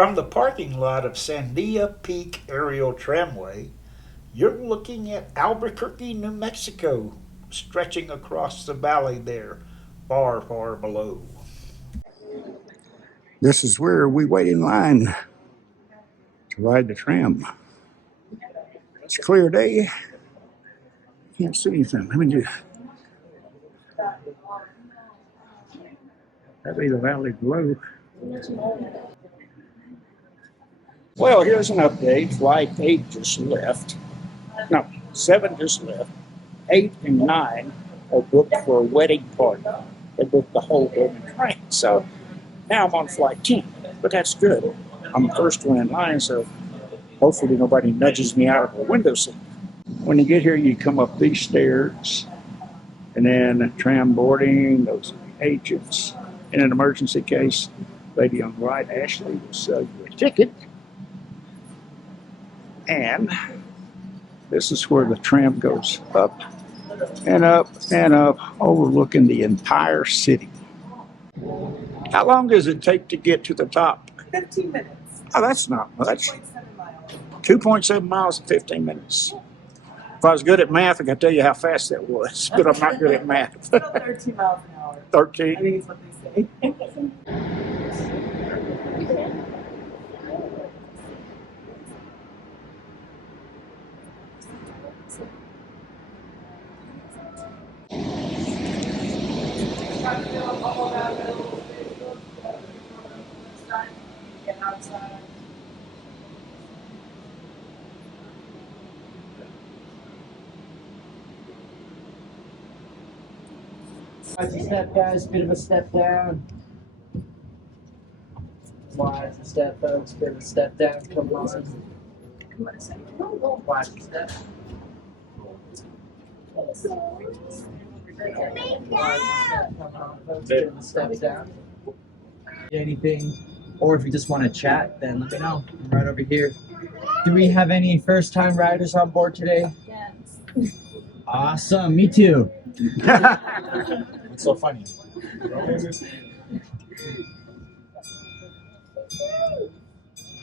From the parking lot of Sandia Peak Aerial Tramway, you're looking at Albuquerque, New Mexico, stretching across the valley there, far, far below. This is where we wait in line to ride the tram. It's a clear day. Can't see anything. Let me do. That'd be the valley below. Well, here's an update. Flight 8 just left. No, 7 just left. 8 and 9 are booked for a wedding party. They booked the whole golden train. So now I'm on flight 10, but that's good. I'm the first one in line, so hopefully nobody nudges me out of a window seat. When you get here, you come up these stairs, and then tram boarding, those are the agents. In an emergency case, lady on the right, Ashley, will sell you a ticket. And this is where the tram goes up and up and up, overlooking the entire city. How long does it take to get to the top? 15 minutes. Oh, that's not much. 2.7 miles. 2.7 miles in 15 minutes. If I was good at math, I could tell you how fast that was, but I'm not good at math. Still 13 miles an hour. 13? I think it's what they say. Watch a step, guys. Bit of a step down. Watch a step, folks. Bit of a step down. Come on. Watch a step. Come on, folks. Bit of a step down. Anything, or if you just want to chat, then let me know. I'm right over here. Do we have any first-time riders on board today? Yes. Awesome. Me too. It's so funny.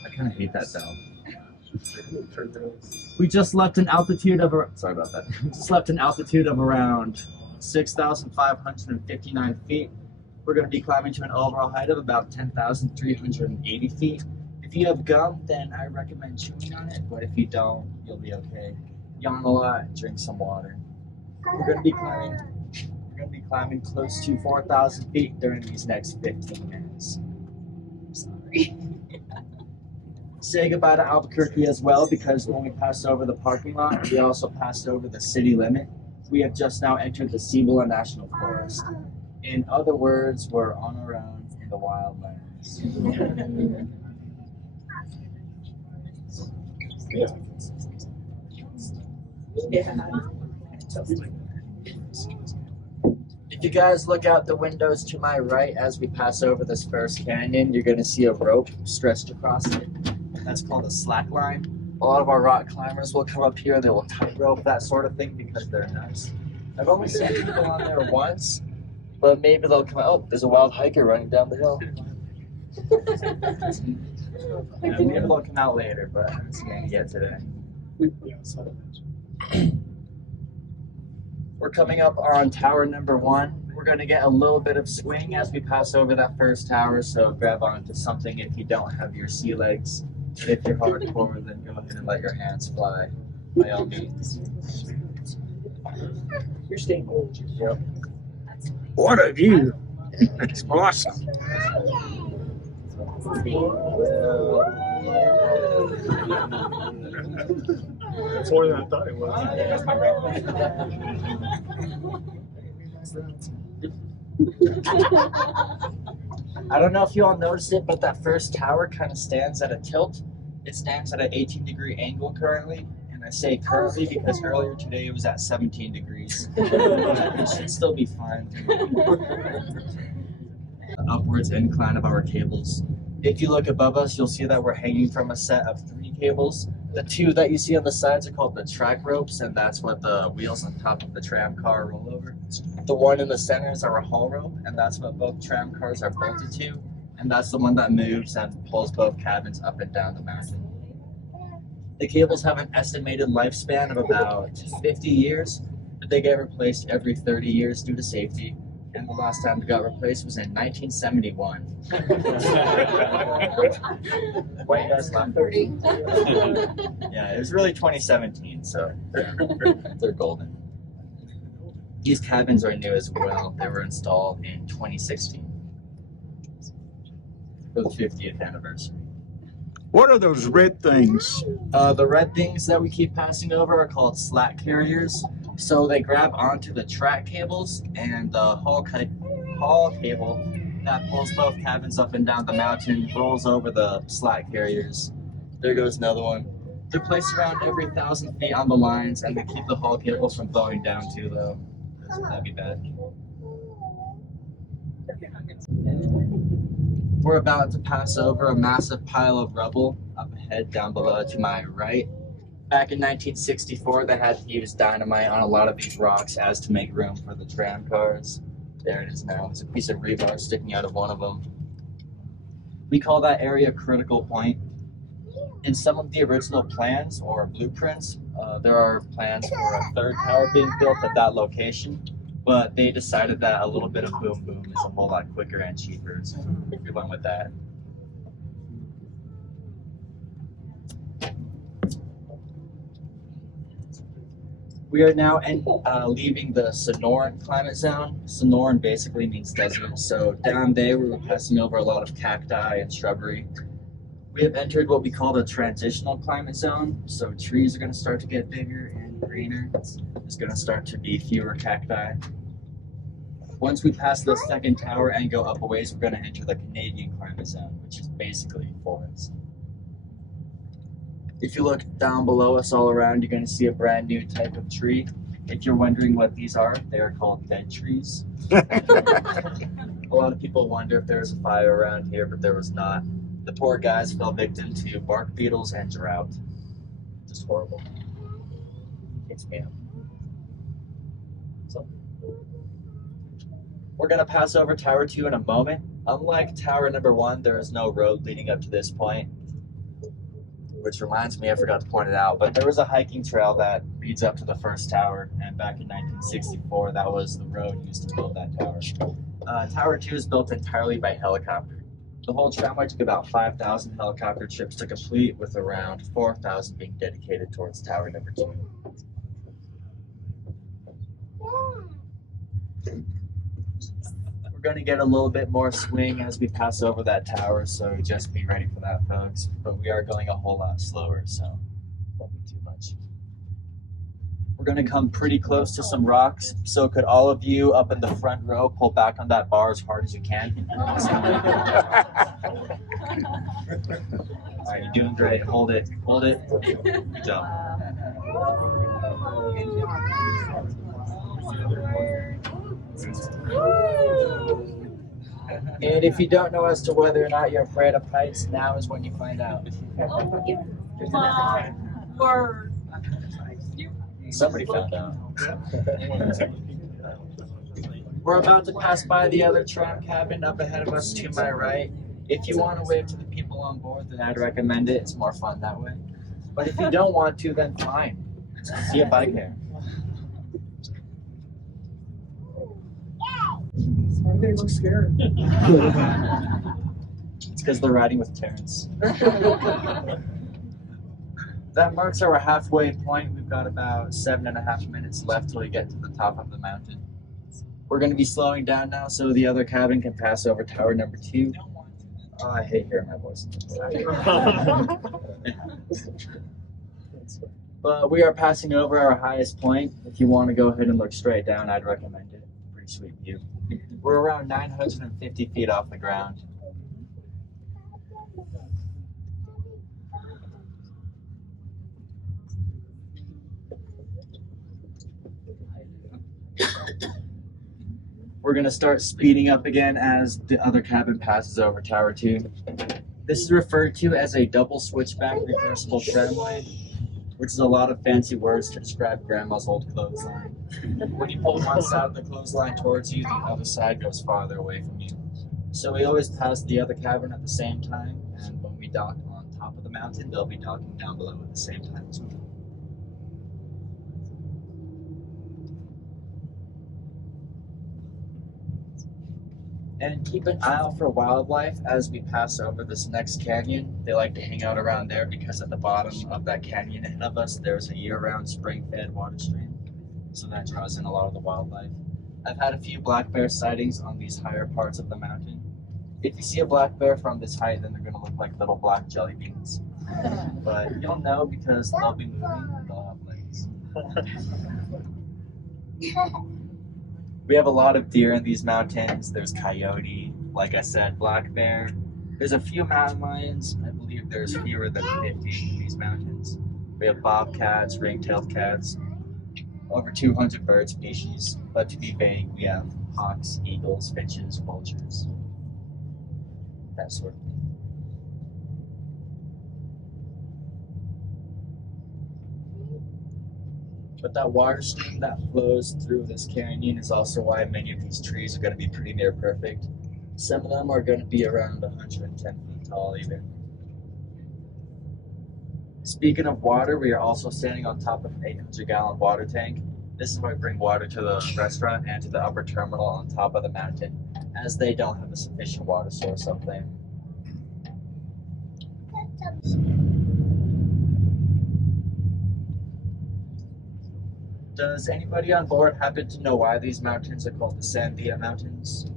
I kind of hate that though. We just left an altitude of sorry about that. We just left an altitude of around 6,559 feet. We're going to be climbing to an overall height of about 10,380 feet. If you have gum, then I recommend chewing on it, but if you don't, you'll be okay. Yawn a lot, drink some water. We're going to be climbing close to 4,000 feet during these next 15 minutes. Sorry. Say goodbye to Albuquerque as well, because when we passed over the parking lot, we also passed over the city limit. We have just now entered the Cibola National Forest. In other words, we're on our own in the wildlands. If you guys look out the windows to my right as we pass over this first canyon, you're going to see a rope stretched across it. That's called a slack line. A lot of our rock climbers will come up here, they will tightrope that sort of thing because they're nice. I've only seen people on there once, but maybe they'll come out. Oh, there's a wild hiker running down the hill. Yeah, maybe they'll come out later, but I'm just going to get today. We're coming up on tower number 1. We're going to get a little bit of swing as we pass over that first tower, so grab onto something if you don't have your sea legs. But if you're hardcore, then go ahead and let your hands fly, by all means. You're staying cold. Yep. What a view. It's awesome. That's more than I thought it was. I don't know if you all noticed it, but that first tower kind of stands at a tilt. It stands at an 18-degree angle currently, and I say currently because earlier today it was at 17 degrees. It should still be fine. The upwards incline of our cables. If you look above us, you'll see that we're hanging from a set of 3 cables. The 2 that you see on the sides are called the track ropes, and that's what the wheels on top of the tram car roll over. The one in the center is our haul rope, and that's what both tram cars are bolted to. and that's the one that moves and pulls both cabins up and down the mountain. The cables have an estimated lifespan of about 50 years, but they get replaced every 30 years due to safety, and the last time it got replaced was in 1971. Why you guys laugh? 30. Yeah, it was really 2017, so they're golden. These cabins are new as well. They were installed in 2016 for the 50th anniversary. What are those red things? The red things that we keep passing over are called slack carriers. So they grab onto the track cables, and the haul cable that pulls both cabins up and down the mountain rolls over the slack carriers. There goes another one. They're placed around every 1,000 feet on the lines, and they keep the haul cables from blowing down too, though. That'd be bad. We're about to pass over a massive pile of rubble up ahead down below to my right. Back in 1964, they had to use dynamite on a lot of these rocks as to make room for the tram cars. There it is now. There's a piece of rebar sticking out of one of them. We call that area critical point. In some of the original plans or blueprints, there are plans for a third tower being built at that location, but they decided that a little bit of boom boom is a whole lot quicker and cheaper, so we went with that. We are now leaving the Sonoran climate zone. Sonoran basically means desert, so down there we were passing over a lot of cacti and shrubbery. We have entered what we call the transitional climate zone, so trees are going to start to get bigger and greener. There's going to start to be fewer cacti. Once we pass the second tower and go up a ways, we're going to enter the Canadian climate zone, which is basically forest. If you look down below us all around, you're going to see a brand new type of tree. If you're wondering what these are, they are called dead trees. A lot of people wonder if there's a fire around here, but there was not. The poor guys fell victim to bark beetles and drought. Just horrible. It's me up. So, we're going to pass over Tower 2 in a moment. Unlike Tower number 1, there is no road leading up to this point. Which reminds me, I forgot to point it out, but there was a hiking trail that leads up to the first tower, and back in 1964, that was the road used to build that tower. Tower 2 is built entirely by helicopter. The whole tramway took about 5,000 helicopter trips to complete, with around 4,000 being dedicated towards tower number 2. We're going to get a little bit more swing as we pass over that tower, so just be ready for that, folks. But we are going a whole lot slower, so won't be too much. We're going to come pretty close to some rocks, so could all of you up in the front row pull back on that bar as hard as you can? Alright, you're doing great. Hold it. Hold it. Good job. And if you don't know as to whether or not you're afraid of heights, now is when you find out. Word. Somebody found out. We're about to pass by the other tram cabin up ahead of us to my right. If you want to wave to the people on board, then I'd recommend it. It's more fun that way. But if you don't want to, then fine. See if I care. Why do they look scared? It's because they're riding with Terrence. That marks our halfway point. We've got about 7.5 minutes left till we get to the top of the mountain. We're going to be slowing down now so the other cabin can pass over tower number 2. Oh, I hate hearing my voice. But we are passing over our highest point. If you want to go ahead and look straight down, I'd recommend it. Pretty sweet view. We're around 950 feet off the ground. We're going to start speeding up again as the other cabin passes over Tower 2. This is referred to as a double switchback reversible tramway, which is a lot of fancy words to describe Grandma's old clothesline. When you pull one side of the clothesline towards you, the other side goes farther away from you. So we always pass the other cabin at the same time, and when we dock on top of the mountain, they'll be docking down below at the same time as well. And keep an eye out for wildlife as we pass over this next canyon. They like to hang out around there because at the bottom of that canyon ahead of us, there's a year-round spring-fed water stream. So that draws in a lot of the wildlife. I've had a few black bear sightings on these higher parts of the mountain. If you see a black bear from this height, then they're going to look like little black jelly beans. But you'll know because they'll be moving, they'll have legs. We have a lot of deer in these mountains. There's coyote, like I said, black bear. There's a few mountain lions. I believe there's fewer than 50 in these mountains. We have bobcats, ring-tailed cats, over 200 bird species. But to be vague, we have hawks, eagles, finches, vultures, that sort of thing. But that water stream that flows through this canyon is also why many of these trees are going to be pretty near perfect. Some of them are going to be around 110 feet tall even. Speaking of water, we are also standing on top of an 800-gallon water tank. This is why we bring water to the restaurant and to the upper terminal on top of the mountain, as they don't have a sufficient water source up there. Does anybody on board happen to know why these mountains are called the Sandia Mountains?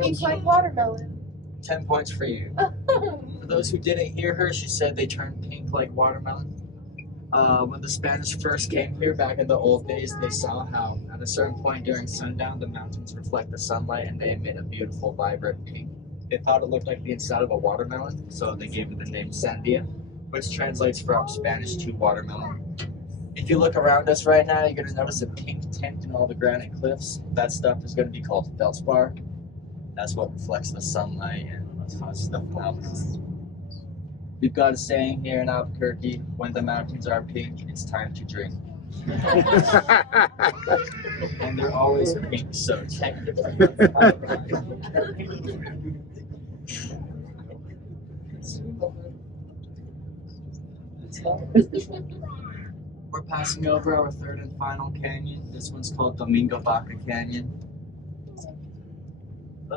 Pink like watermelon. 10 points for you. For those who didn't hear her, she said they turn pink like watermelon. When the Spanish first came here back in the old days, they saw how at a certain point during sundown, the mountains reflect the sunlight and they emit a beautiful, vibrant pink. They thought it looked like the inside of a watermelon, so they gave it the name Sandia, which translates from Spanish to watermelon. If you look around us right now, you're going to notice a pink tint in all the granite cliffs. That stuff is going to be called feldspar. That's what reflects the sunlight and how stuff happens. We've got a saying here in Albuquerque, when the mountains are pink, it's time to drink. And they're always pink, so technically. We're passing over our third and final canyon. This one's called Domingo Baca Canyon.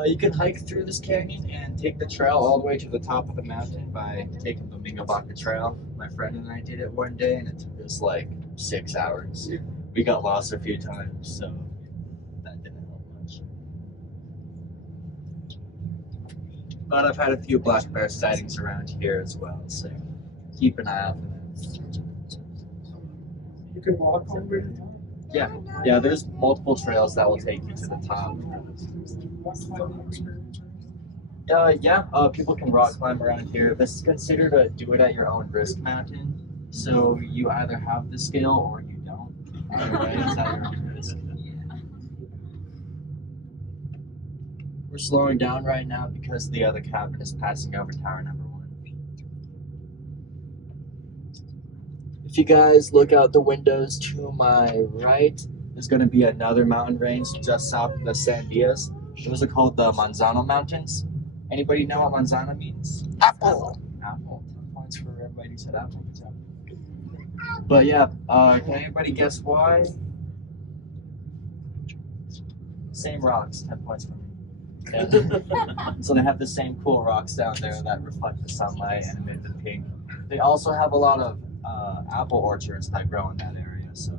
You can hike through this canyon and take the trail all the way to the top of the mountain by taking Domingo Baca Trail. My friend and I did it one day and it took us like 6 hours. We got lost a few times, so that didn't help much. But I've had a few black bear sightings around here as well, so keep an eye out for them. You can walk all the way to the top. Yeah, there's multiple trails that will take you to the top. People can rock climb around here. This is considered a do it at your own risk mountain. So you either have the skill or you don't. Either way, it's at your own risk. We're slowing down right now because the other cabin is passing over tower number 1. If you guys look out the windows to my right, there's going to be another mountain range just south of the Sandias. Those are called the Manzano Mountains. Anybody know what manzana means? Apple. Apple. 10 points for everybody who said apple. Good job. But yeah, can anybody guess why? Same rocks. 10 points for me. Yeah. So they have the same cool rocks down there that reflect the sunlight and emit the pink. They also have a lot of apple orchards that grow in that area, so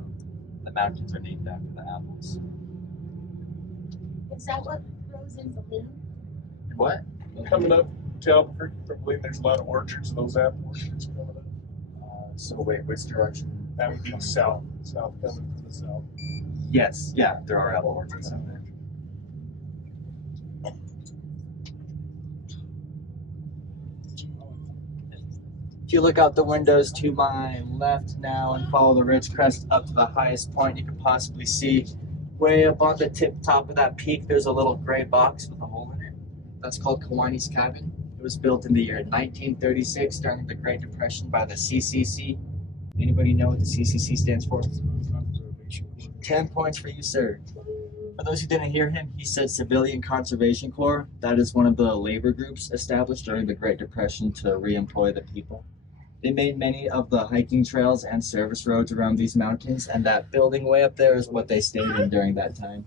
the mountains are named after the apples. Is that what grows in Balloon? What? Coming up to Albuquerque, I believe there's a lot of orchards, and those apple orchards coming up. So wait, which direction? That would be south coming from the south. Yes, yeah, there are apple orchards out there. If you look out the windows to my left now and follow the ridge crest up to the highest point you can possibly see, way up on the top of that peak, there's a little gray box with a hole in it. That's called Kawani's Cabin. It was built in the year 1936 during the Great Depression by the CCC. Anybody know what the CCC stands for? 10 points for you, sir. For those who didn't hear him, he said Civilian Conservation Corps. That is one of the labor groups established during the Great Depression to re-employ the people. They made many of the hiking trails and service roads around these mountains, and that building way up there is what they stayed in during that time.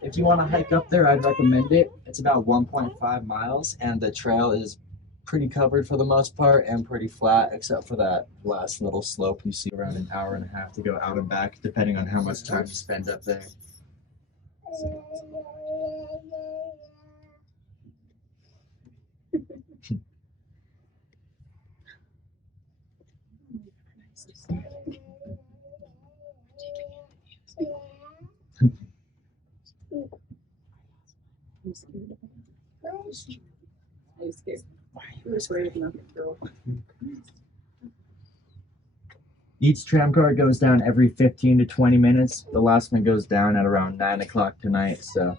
If you want to hike up there, I'd recommend it. It's about 1.5 miles, and the trail is pretty covered for the most part and pretty flat, except for that last little slope you see. Around an hour and a half to go out and back, depending on how much time you spend up there. I'm scared of it. I'm scared. You were scared of nothing, girl. Each tram car goes down every 15 to 20 minutes. The last one goes down at around 9 o'clock tonight, so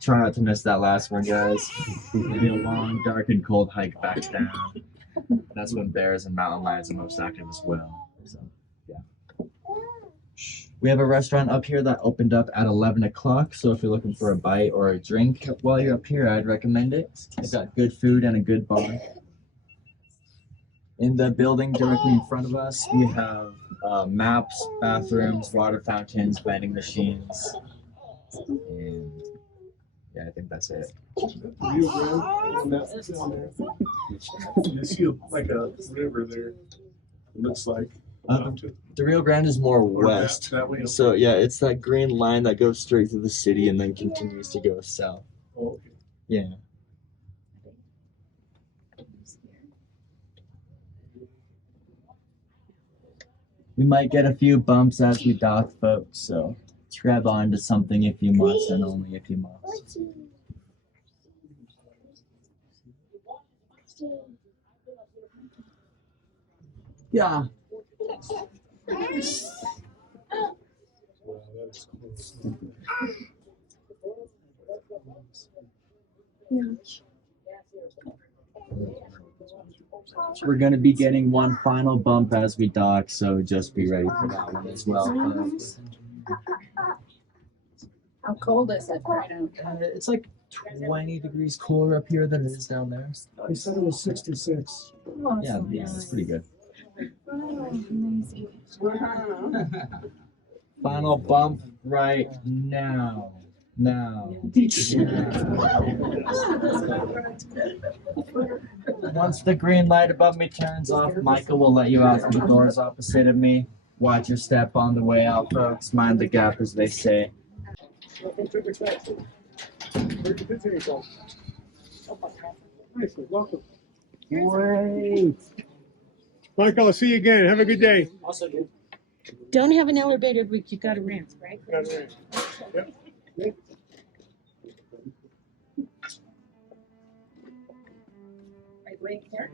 try not to miss that last one, guys. It'll be a long, dark, and cold hike back down. That's when bears and mountain lions are most active as well. So, yeah. We have a restaurant up here that opened up at 11 o'clock, so if you're looking for a bite or a drink while you're up here, I'd recommend it. They've got good food and a good bar. In the building directly in front of us, we have maps, bathrooms, water fountains, vending machines, and yeah, I think that's it. Rio Grande on that down there. You see like a river there. It looks like. The Rio Grande is more west. That way. So yeah, it's that green line that goes straight through the city and then continues to go south. Oh, okay. Yeah. We might get a few bumps as we dock, folks, so grab on to something if you must, and only if you must. Yeah. Wow, that is cool. We're going to be getting one final bump as we dock, so just be ready for that one as well, folks. How cold is it right now? It's like 20 degrees cooler up here than it is down there. They said it was 66. Oh, Yeah, so yeah, it's pretty good. Oh, amazing. Final bump right now. Now. Once the green light above me turns off, Michael will let you out from the doors opposite of me. Watch your step on the way out, folks. Mind the gap, as they say. Welcome. Wait. Michael, I'll see you again. Have a good day. Don't have an elevator, but you got a ramp, right? Yep. Right wing here.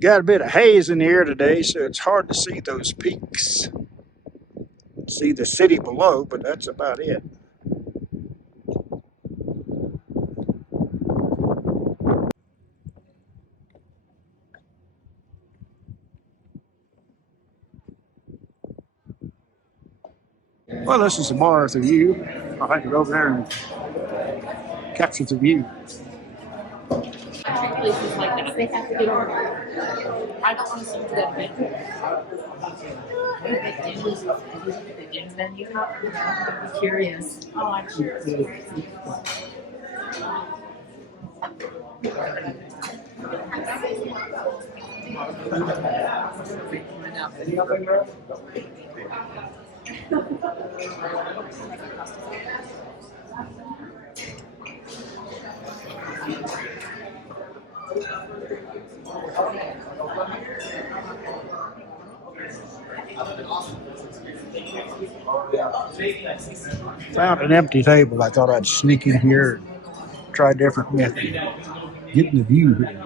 Got a bit of haze in the air today, so it's hard to see those peaks. See the city below, but that's about it. Well, this is the bar with the view. I'll have to go over there and capture the view. Places like that, they have to get order. I don't want to see that big. I'm curious. Oh, I'm curious. Found an empty table. I thought I'd sneak in here and try a different method. Getting the view here.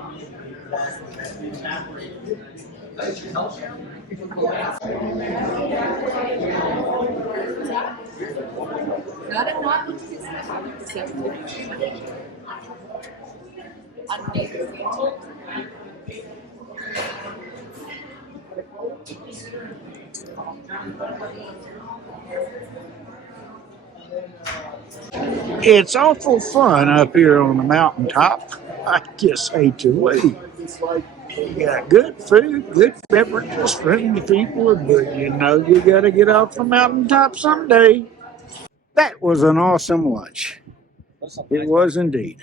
It's awful fun up here on the mountaintop. I just hate to leave. You got good food, good beverages, friendly people, but you know you got to get off the mountaintop someday. That was an awesome lunch. It was indeed.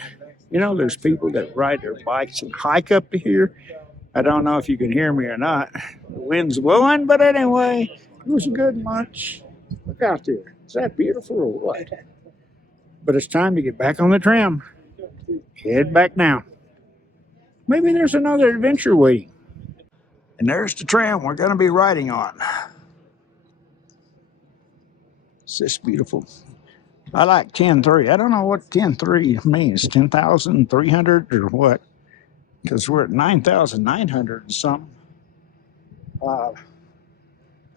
You know, there's people that ride their bikes and hike up to here. I don't know if you can hear me or not. The wind's blowing, but anyway, it was a good lunch. Look out there. Is that beautiful or what? But it's time to get back on the tram. Head back now. Maybe there's another adventure waiting. And there's the tram we're going to be riding on. It's just beautiful. I like 10-3. I don't know what 10-3 means. 10,300 or what? Because we're at 9,900 and something.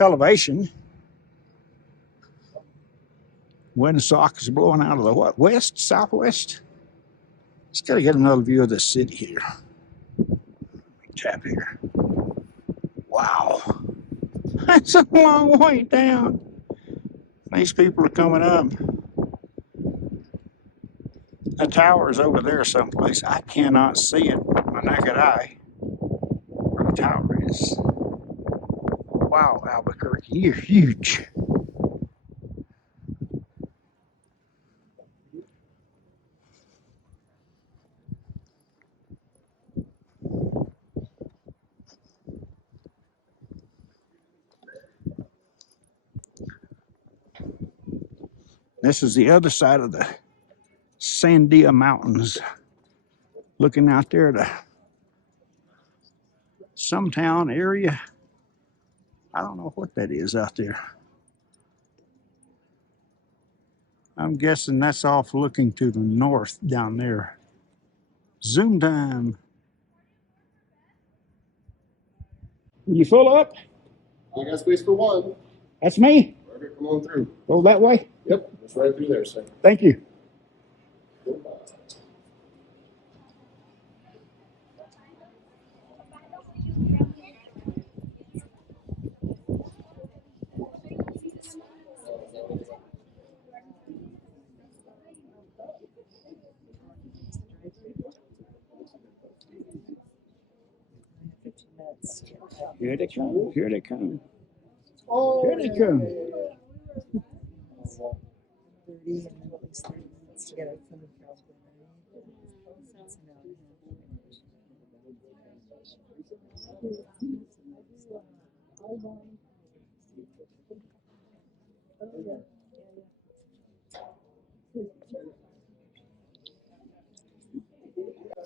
Elevation. Windsock is blowing out of the what? West? Southwest? Just got to get another view of the city here. Tap here. Wow. That's a long way down. These people are coming up. The tower's over there someplace. I cannot see it with my naked eye where the tower is. Wow, Albuquerque, you're huge. This is the other side of the Sandia Mountains. Looking out there to some town area. I don't know what that is out there. I'm guessing that's off looking to the north down there. Zoom time. You full up? I got space for one. That's me. Perfect, come on through. Go that way? Yep, it's right through there, sir. Thank you. Here they come, here they come. Here they come.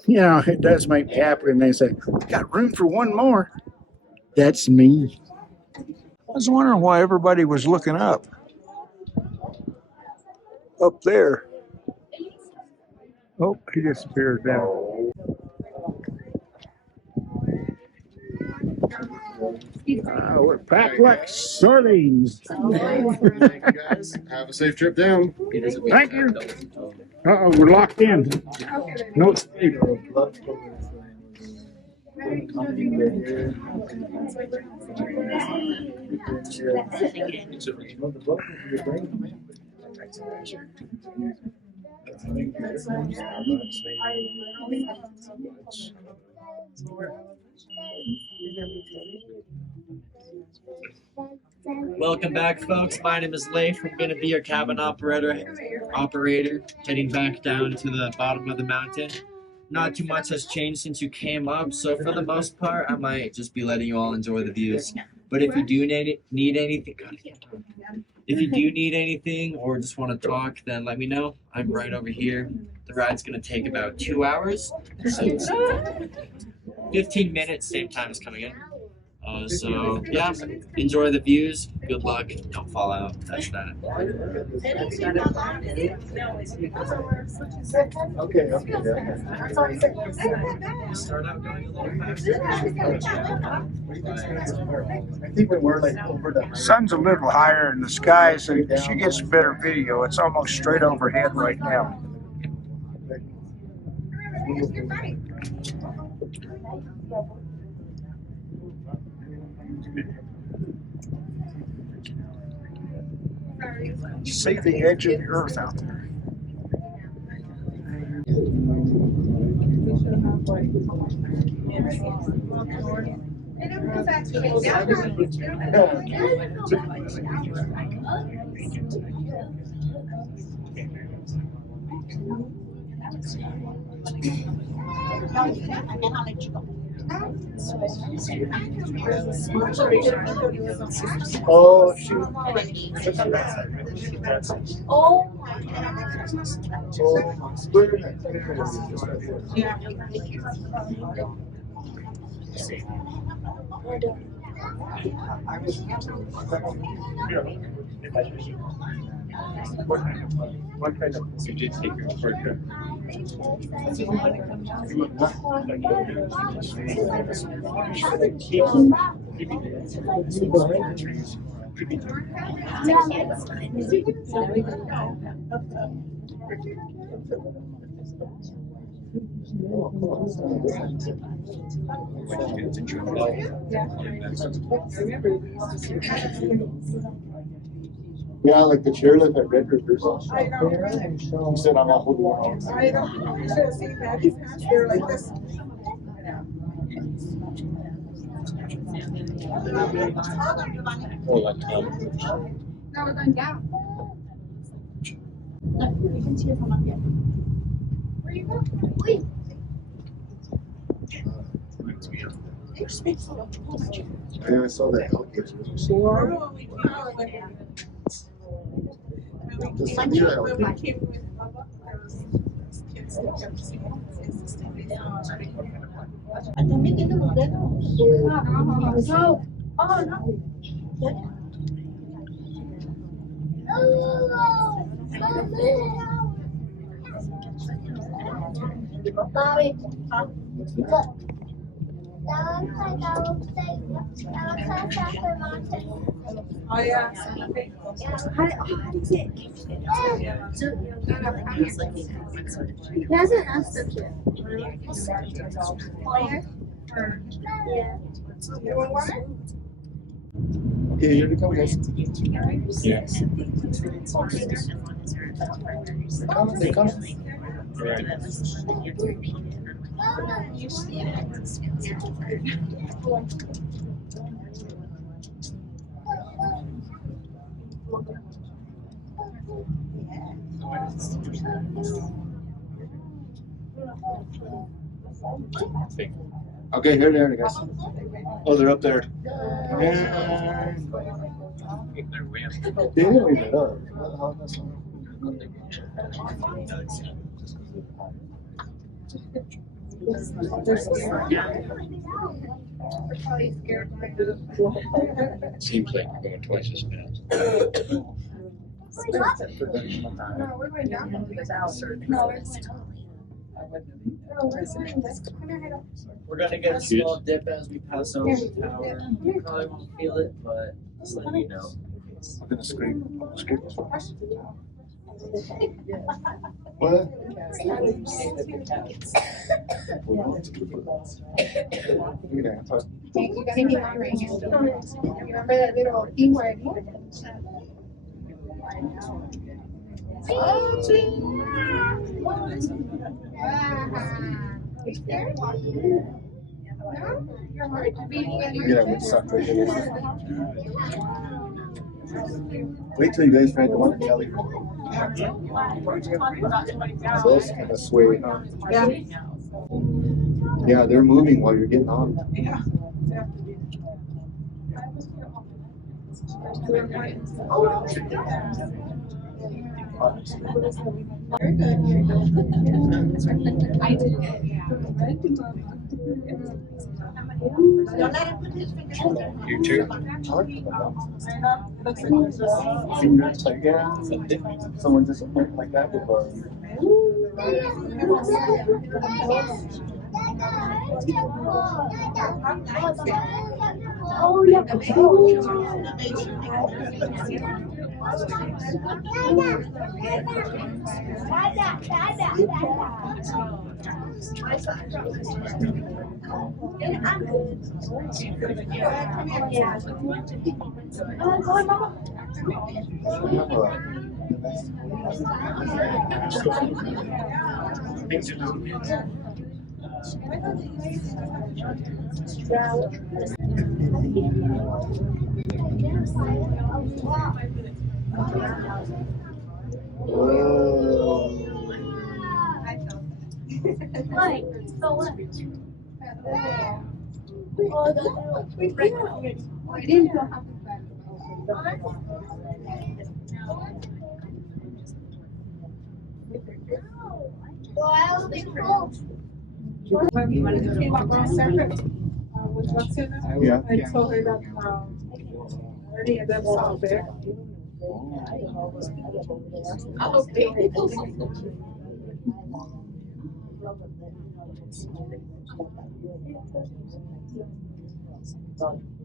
You know, it does make me happy when they say, "We got room for one more." That's me. I was wondering why everybody was looking up there. Oh, he disappeared down. We're packed like sardines. Thank you guys. Have a safe trip down. Thank you. Uh-oh, we're locked in. No escape. Welcome back, folks. My name is Leif. I'm going to be your cabin operator, heading back down to the bottom of the mountain. Not too much has changed since you came up, so for the most part, I might just be letting you all enjoy the views. But if you do need anything, or just want to talk, then let me know. I'm right over here. The ride's going to take about 2 hours, so it's 15 minutes. Same time as coming in. So yeah, enjoy the views. Good luck. Don't fall out. That's that. Okay. Start out going a little faster. I think when we're like over the Sun's a little higher in the sky, so she gets better video. It's almost straight overhead right now. See the edge of the earth out there. Oh shoot. Oh. What kind of you did take your shortcut? Yeah, like the chairlift at Red Rivers. I know. He said, I'm not holding on. I know. You should have seen that. His hands, they're like this. Oh, that tub. Now we're going down. Look, you can see it from up here. Where you go? Wait. Yeah, I saw that alligator. Holy cow. When we came with Bubba, there was kids that kept singing. También tiene los dedos. No. Oh, no. Bobby, look. That looks like Sandia Mountains. Oh, yeah. He hasn't asked us yet. Yeah. You want water? Okay, here we go, guys. Yes. They come. Okay, here they are, guys. Oh, they're up there. Yeah. They didn't leave it up. Seems like we're going twice as fast. No, we're going down. No, we're We're gonna get a small dip as we pass over the tower. You probably won't feel it, but just let you know. I'm gonna scrape. Scrape. What? Remember that little thing where Yeah, we sucked right there. Wait till you guys find the one in Kelly. Those kind of sway. Yeah. Yeah, they're moving while you're getting on. Yeah. Very good. I did. Yeah. You too. Fingers like yeah. Someone just went like that before. Oh, yeah. Wait, so what? I didn't know how to well, I don't think so. Yeah. I told her that already and then out there.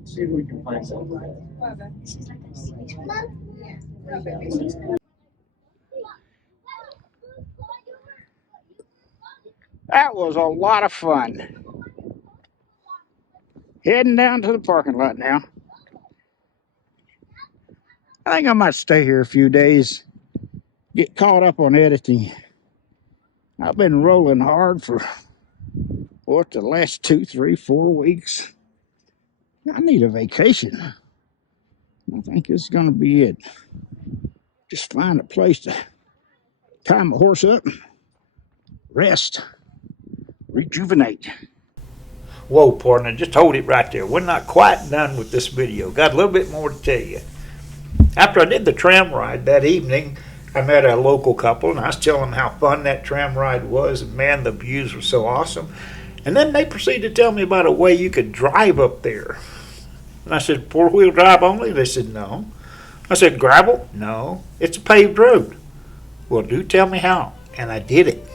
See if we can find something. That was a lot of fun. Heading down to the parking lot now. I think I might stay here a few days, get caught up on editing. I've been rolling hard for, what, the last 2, 3, 4 weeks. I need a vacation. I think this is going to be it. Just find a place to tie my horse up, rest, rejuvenate. Whoa, partner, just hold it right there. We're not quite done with this video. Got a little bit more to tell you. After I did the tram ride that evening, I met a local couple, and I was telling them how fun that tram ride was. And man, the views were so awesome. And then they proceeded to tell me about a way you could drive up there. And I said, four-wheel drive only? They said, no. I said, gravel? No. It's a paved road. Well, do tell me how. And I did it.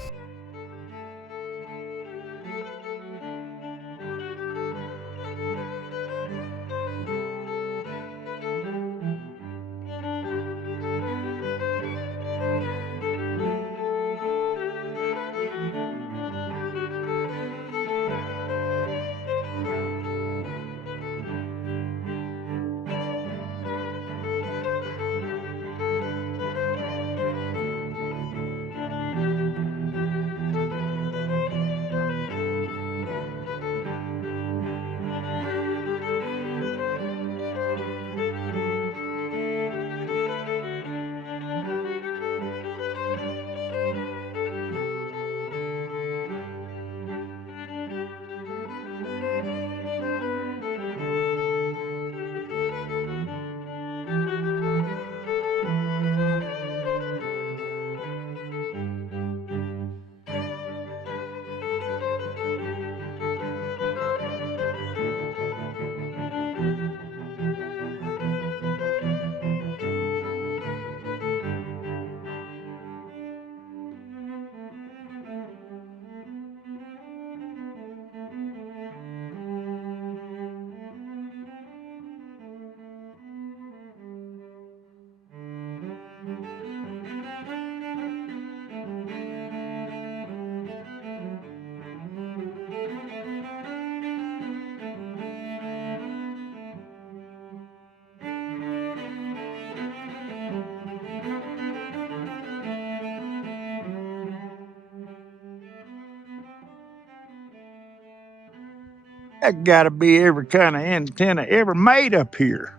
That got to be every kind of antenna ever made up here.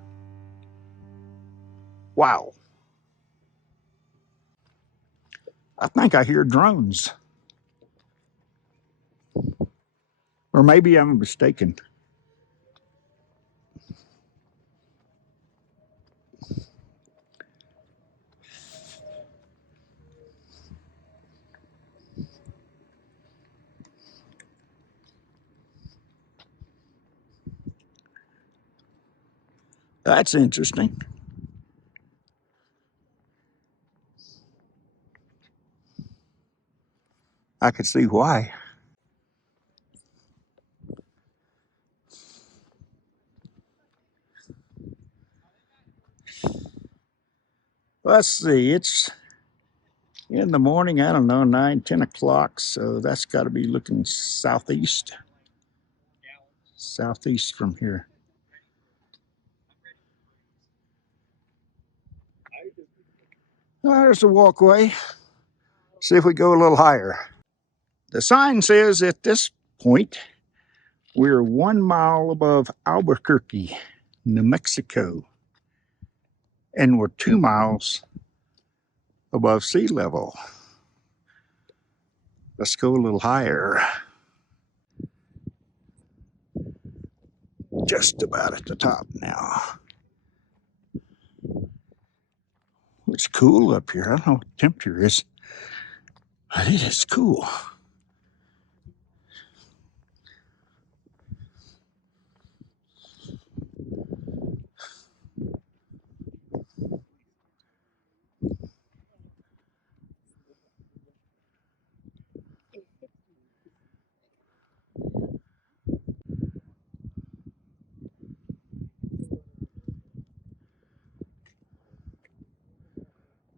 Wow. I think I hear drones. Or maybe I'm mistaken. That's interesting. I could see why. Let's see, it's in the morning, I don't know, 9, 10 o'clock, so that's got to be looking southeast. Southeast from here. There's the walkway. See if we go a little higher. The sign says at this point, we're 1 mile above Albuquerque, New Mexico, and we're 2 miles above sea level. Let's go a little higher. Just about at the top now. It's cool up here. I don't know what the temperature is, but it is cool.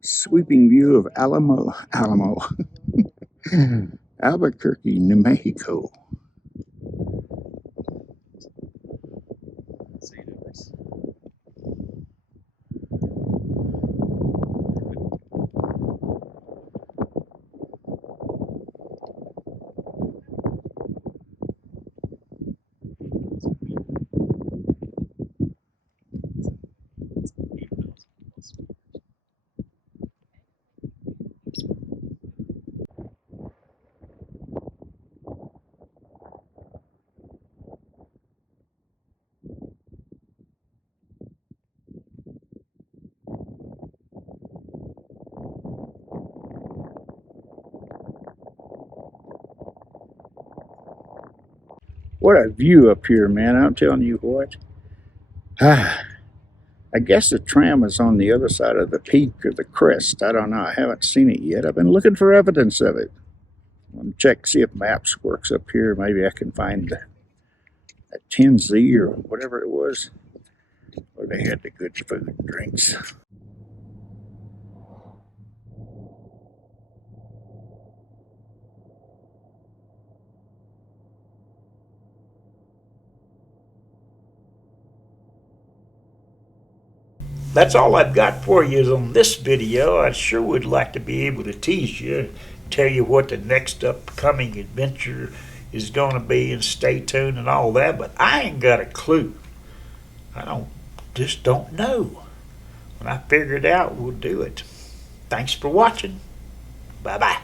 Sweeping view of Albuquerque, New Mexico. What a view up here, man. I'm telling you what. I guess the tram is on the other side of the peak or the crest. I don't know. I haven't seen it yet. I've been looking for evidence of it. I'm going to check, see if Maps works up here. Maybe I can find a 10Z or whatever it was, where they had the good food and drinks. That's all I've got for you on this video. I sure would like to be able to tease you, tell you what the next upcoming adventure is going to be, and stay tuned and all that, but I ain't got a clue. Just don't know. When I figure it out, we'll do it. Thanks for watching. Bye-bye.